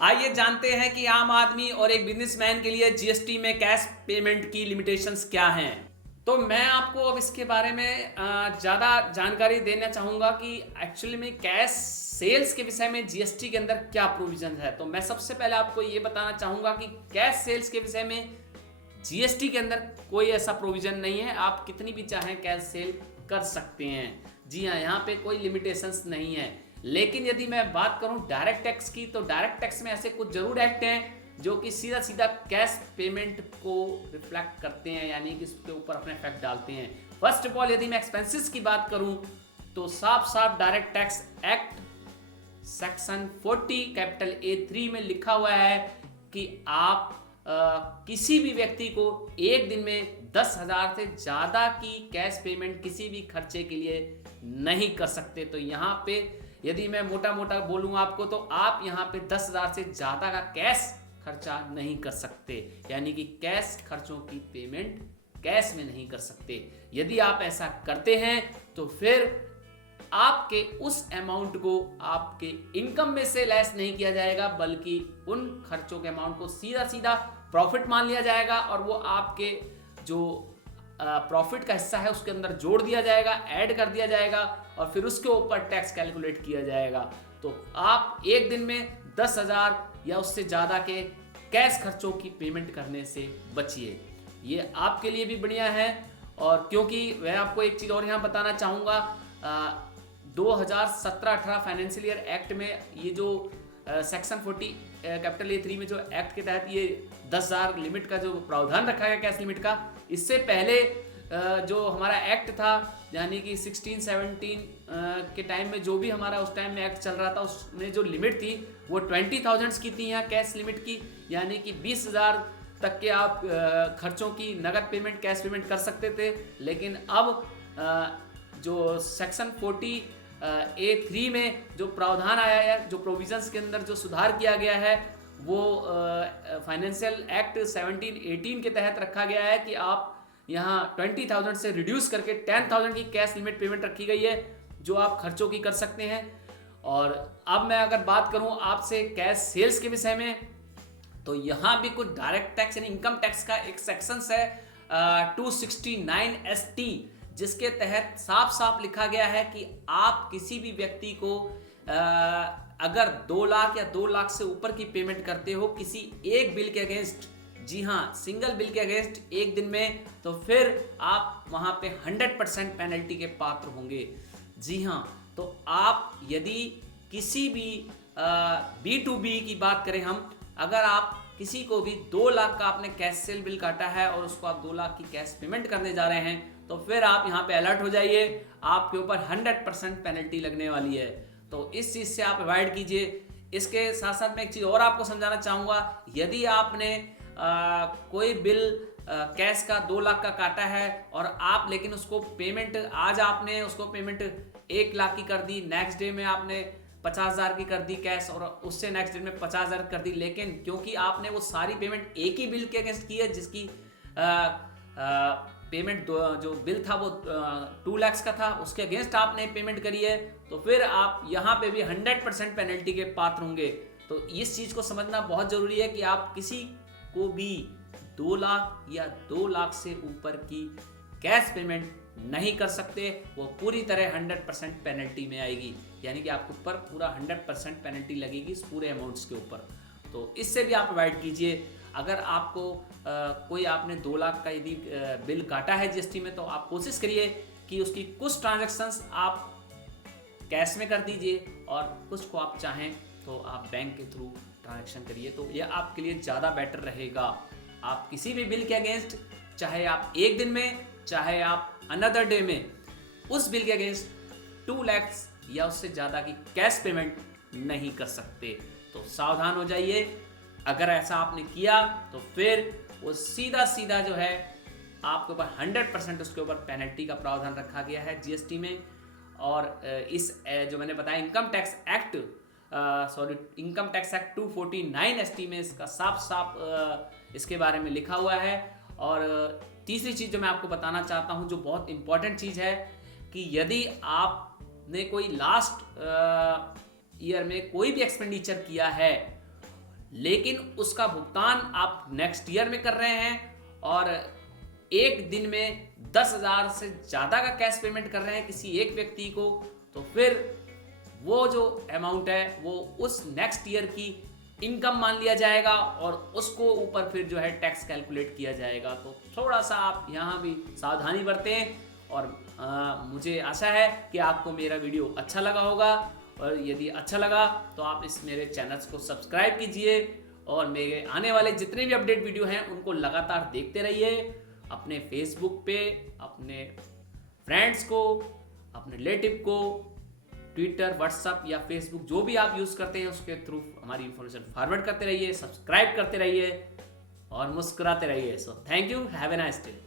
आइए जानते हैं कि आम आदमी और एक बिजनेसमैन के लिए जीएसटी में कैश पेमेंट की लिमिटेशंस क्या हैं। तो मैं आपको अब इसके बारे में ज़्यादा जानकारी देना चाहूँगा कि एक्चुअली में कैश सेल्स के विषय में जीएसटी के अंदर क्या प्रोविजन है। तो मैं सबसे पहले आपको ये बताना चाहूँगा कि कैश सेल्स के विषय में जीएसटी के अंदर कोई ऐसा प्रोविजन नहीं है। आप कितनी भी चाहें कैश सेल कर सकते हैं। जी हाँ, यहाँ पे कोई लिमिटेशंस नहीं है। लेकिन यदि मैं बात करूं डायरेक्ट टैक्स की, तो डायरेक्ट टैक्स में ऐसे कुछ जरूर एक्ट हैं जो कि सीधा सीधा कैश पेमेंट को रिफ्लेक्ट करते हैं, यानी कि इसके ऊपर अपने इफेक्ट डालते हैं। फर्स्ट ऑफ ऑल, यदि मैं एक्सपेंसेस की बात करूं तो साफ साफ direct tax act section 40 capital A3 में लिखा हुआ है कि आप किसी भी व्यक्ति को एक दिन में 10,000 से ज़्यादा की कैश पेमेंट किसी भी खर्चे के लिए नहीं कर सकते। तो यहाँ पे यदि मैं मोटा मोटा बोलूँ आपको, तो आप यहाँ पे 10,000 से ज़्यादा का कैश खर्चा नहीं कर सकते, यानी कि कैश खर्चों की पेमेंट कैश में नहीं कर सकते। यदि आप ऐसा करते हैं तो फिर आपके उस अमाउंट को आपके इनकम में से लेस नहीं किया जाएगा, बल्कि उन खर्चों के अमाउंट को सीधा सीधा प्रॉफिट मान लिया जाएगा और वो आपके जो प्रॉफिट का हिस्सा है उसके अंदर जोड़ दिया जाएगा, ऐड कर दिया जाएगा और फिर उसके ऊपर टैक्स कैलकुलेट किया जाएगा। तो आप एक दिन में 10,000 या उससे ज़्यादा के कैश खर्चों की पेमेंट करने से बचिए। ये आपके लिए भी बढ़िया है। और क्योंकि मैं आपको एक चीज़ और यहाँ बताना चाहूँगा, 2017-18 फाइनेंशियल ईयर एक्ट में ये जो सेक्शन 40 कैपिटल A3 में जो एक्ट के तहत ये 10,000 लिमिट का जो प्रावधान रखा गया कैश लिमिट का, इससे पहले जो हमारा एक्ट था, यानी कि 16-17 के टाइम में जो भी हमारा उस टाइम में एक्ट चल रहा था, उसमें जो लिमिट थी वो 20,000 की थी यहाँ कैश लिमिट की, यानी कि 20,000 तक के आप खर्चों की नगद पेमेंट कैश पेमेंट कर सकते थे। लेकिन अब जो सेक्शन 40 A3 में जो प्रावधान आया है, जो प्रोविजंस के अंदर जो सुधार किया गया है, वो फाइनेंशियल एक्ट 17-18 के तहत रखा गया है कि आप यहाँ 20,000 से रिड्यूस करके 10,000 की कैश लिमिट पेमेंट रखी गई है, जो आप खर्चों की कर सकते हैं। और अब मैं अगर बात करूँ आपसे कैश सेल्स के विषय में, तो यहाँ भी कुछ डायरेक्ट टैक्स यानी इनकम टैक्स का एक सेक्शन है 269ST, जिसके तहत साफ साफ लिखा गया है कि आप किसी भी व्यक्ति को अगर 2 लाख या 2 लाख से ऊपर की पेमेंट करते हो किसी एक बिल के अगेंस्ट, जी हाँ, सिंगल बिल के अगेंस्ट एक दिन में, तो फिर आप वहाँ पे 100% पेनल्टी के पात्र होंगे। जी हाँ, तो आप यदि किसी भी B2B की बात करें हम, अगर आप किसी को भी 2 लाख का आपने कैश सेल बिल काटा है और उसको आप 2 लाख की कैश पेमेंट करने जा रहे हैं, तो फिर आप यहाँ पे अलर्ट हो जाइए, आपके ऊपर 100% पेनल्टी लगने वाली है। तो इस चीज़ से आप अवॉइड कीजिए। इसके साथ साथ मैं एक चीज़ और आपको समझाना चाहूँगा, यदि आपने कोई बिल कैश का 2 लाख का काटा है और आप लेकिन उसको पेमेंट, आज आपने उसको पेमेंट 1 लाख की कर दी, नेक्स्ट डे में आपने 50,000 की कर दी कैश और उससे नेक्स्ट डे में 50,000 कर दी, लेकिन क्योंकि आपने वो सारी पेमेंट एक ही बिल के अगेंस्ट की है, जिसकी पेमेंट जो बिल था वो 2 लाख का था, उसके अगेंस्ट आपने पेमेंट करी है, तो फिर आप यहाँ पे भी 100% पेनल्टी के पात्र होंगे। तो इस चीज़ को समझना बहुत ज़रूरी है कि आप किसी को भी 2 लाख या 2 लाख से ऊपर की कैश पेमेंट नहीं कर सकते। वो पूरी तरह 100% पेनल्टी में आएगी, यानी कि आपके ऊपर पूरा 100% पेनल्टी लगेगी इस पूरे अमाउंट्स के ऊपर। तो इससे भी आप अवॉइड कीजिए। अगर आपको कोई आपने 2 लाख का यदि बिल काटा है जीएसटी में, तो आप कोशिश करिए कि उसकी कुछ ट्रांजैक्शंस आप कैश में कर दीजिए और कुछ को आप चाहें तो आप बैंक के थ्रू ट्रांजैक्शन करिए, तो यह आपके लिए ज़्यादा बेटर रहेगा। आप किसी भी बिल के अगेंस्ट, चाहे आप एक दिन में चाहे आप अनदर डे में, उस बिल के अगेंस्ट 2 लाख या उससे ज़्यादा की कैश पेमेंट नहीं कर सकते। तो सावधान हो जाइए। अगर ऐसा आपने किया तो फिर वो सीधा सीधा जो है आपके ऊपर 100% उसके ऊपर पेनल्टी का प्रावधान रखा गया है जीएसटी में। और इस जो मैंने बताया income tax act income tax act 249ST में इसका साफ साफ इसके बारे में लिखा हुआ है। और तीसरी चीज़ जो मैं आपको बताना चाहता हूँ, जो बहुत इंपॉर्टेंट चीज़ है, कि यदि आपने कोई लास्ट ईयर में कोई भी एक्सपेंडिचर किया है, लेकिन उसका भुगतान आप नेक्स्ट ईयर में कर रहे हैं और एक दिन में 10,000 से ज़्यादा का कैश पेमेंट कर रहे हैं किसी एक व्यक्ति को, तो फिर वो जो अमाउंट है वो उस नेक्स्ट ईयर की इनकम मान लिया जाएगा और उसको ऊपर फिर जो है टैक्स कैलकुलेट किया जाएगा। तो थोड़ा सा आप यहाँ भी सावधानी बरतें और मुझे आशा है कि आपको मेरा वीडियो अच्छा लगा होगा, और यदि अच्छा लगा तो आप इस मेरे चैनल्स को सब्सक्राइब कीजिए और मेरे आने वाले जितने भी अपडेट वीडियो हैं उनको लगातार देखते रहिए। अपने फेसबुक पे अपने फ्रेंड्स को, अपने रिलेटिव को ट्विटर, व्हाट्सअप या फेसबुक जो भी आप यूज़ करते हैं उसके थ्रू हमारी इंफॉर्मेशन फॉरवर्ड करते रहिए, सब्सक्राइब करते रहिए और मुस्कुराते रहिए। So thank you, have a nice day.